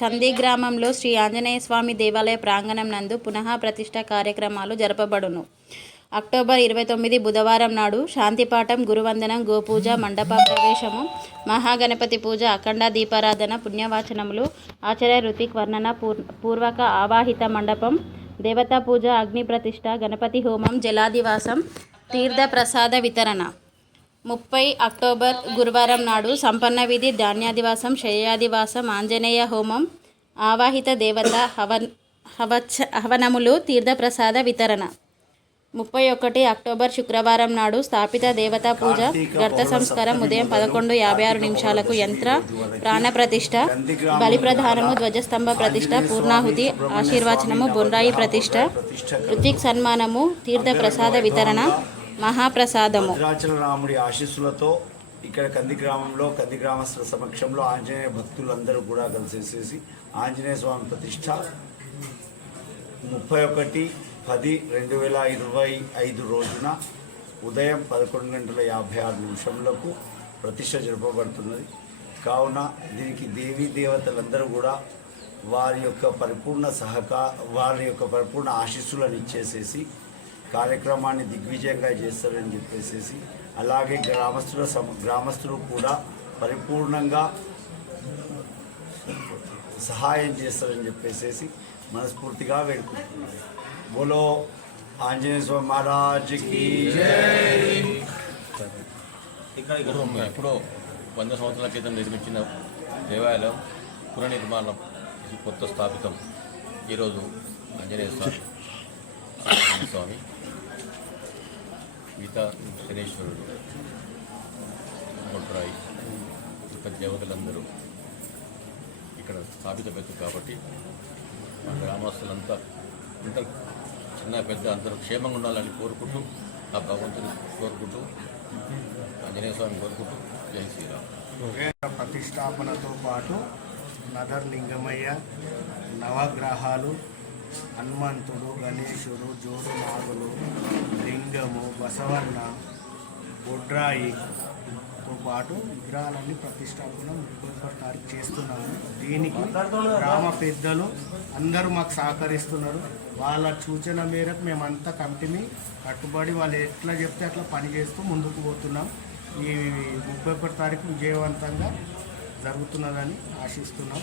కంది గ్రామంలో శ్రీ ఆంజనేయ స్వామి దేవాలయ ప్రాంగణం నందు పునః ప్రతిష్ట కార్యక్రమాలు జరపబడును. అక్టోబర్ ఇరవై తొమ్మిది బుధవారం నాడు శాంతిపాఠం గురువందనం గోపూజ మండప ప్రవేశము మహాగణపతి పూజ అఖండ దీపారాధన పుణ్యవాచనములు ఆచార్య ఋతిక్ వర్ణన పూర్ పూర్వక ఆవాహిత మండపం దేవతా పూజ అగ్ని ప్రతిష్ట గణపతి హోమం జలాదివాసం తీర్థ ప్రసాద వితరణ. ముప్పై అక్టోబర్ గురువారం నాడు సంపన్న విధి ధాన్యాదివాసం శయ్యాదివాసం ఆంజనేయ హోమం ఆవాహిత దేవత హవన్ హవచ హవనములు తీర్థప్రసాద వితరణ. ముప్పై ఒకటి అక్టోబర్ శుక్రవారం నాడు స్థాపిత దేవతా పూజ గర్త సంస్కారం ఉదయం పదకొండు యాభై ఆరు నిమిషాలకు యంత్ర ప్రాణ ప్రతిష్ట బలి ప్రధానము ధ్వజస్తంభ ప్రతిష్ట పూర్ణాహుతి ఆశీర్వచనము బొన్రాయి ప్రతిష్ట ఋత్విక్ సన్మానము తీర్థ ప్రసాద వితరణ మహాప్రసాదము. భద్రాచల రాముడి ఆశీస్సులతో ఇక్కడ కంది గ్రామంలో కంది గ్రామస్తుల సమక్షంలో ఆంజనేయ భక్తులందరూ కూడా కలిసేసేసి ఆంజనేయ స్వామి ప్రతిష్ట ముప్పై ఒకటి పది రెండు వేల ఇరవై ఐదు రోజున ఉదయం పదకొండు గంటల యాభై ఆరు నిమిషములకు ప్రతిష్ట జరపబడుతున్నది. కావున దీనికి దేవీ దేవతలందరూ కూడా వారి యొక్క పరిపూర్ణ సహకార వారి యొక్క పరిపూర్ణ ఆశీస్సులను ఇచ్చేసేసి కార్యక్రమాన్ని దిగ్విజయంగా చేస్తారని చెప్పేసి అలాగే గ్రామస్తుల సమ గ్రామస్తులు కూడా పరిపూర్ణంగా సహాయం చేస్తారని చెప్పేసి మనస్ఫూర్తిగా వేడుకుంటున్నారు బోలో ఆంజనేయ స్వామి మహారాజ్కి ఇక్కడ ఎప్పుడో వంద సంవత్సరాల క్రితం నిర్మించిన దేవాలయం పునర్నిర్మాణం కొత్త స్థాపితం. ఈరోజు ఆంజనేయ స్వామి. స్వామి. గీతా శనేశ్వరుడు కొట్రాయి ఇంకా దేవతలందరూ ఇక్కడ స్థాపితమైంది కాబట్టి మా గ్రామస్తులంతా అందరూ చిన్న పెద్ద అందరూ క్షేమంగా ఉండాలని కోరుకుంటూ ఆ భగవంతుని కోరుకుంటూ ఆంజనేయ స్వామి కోరుకుంటూ జై శ్రీరామ్. ప్రతిష్టాపనతో పాటు నగర్ లింగమయ్య నవగ్రహాలు హనుమంతుడు గణేశుడు జోడు లింగము బసవన్న బొడ్రాయితో పాటు విగ్రహాలన్నీ ప్రతిష్టాపన ముప్పై తారీఖు చేస్తున్నాము దీనికి గ్రామ పెద్దలు అందరూ మాకు సహకరిస్తున్నారు. వాళ్ళ సూచన మేరకు మేమంతా కమిటీని కట్టుబడి వాళ్ళు ఎట్లా చెప్తే అట్లా పని చేస్తూ ముందుకు పోతున్నాం. ఈ ముప్పై ఒకటి తారీఖు విజయవంతంగా జరుగుతున్నదని ఆశిస్తున్నాం.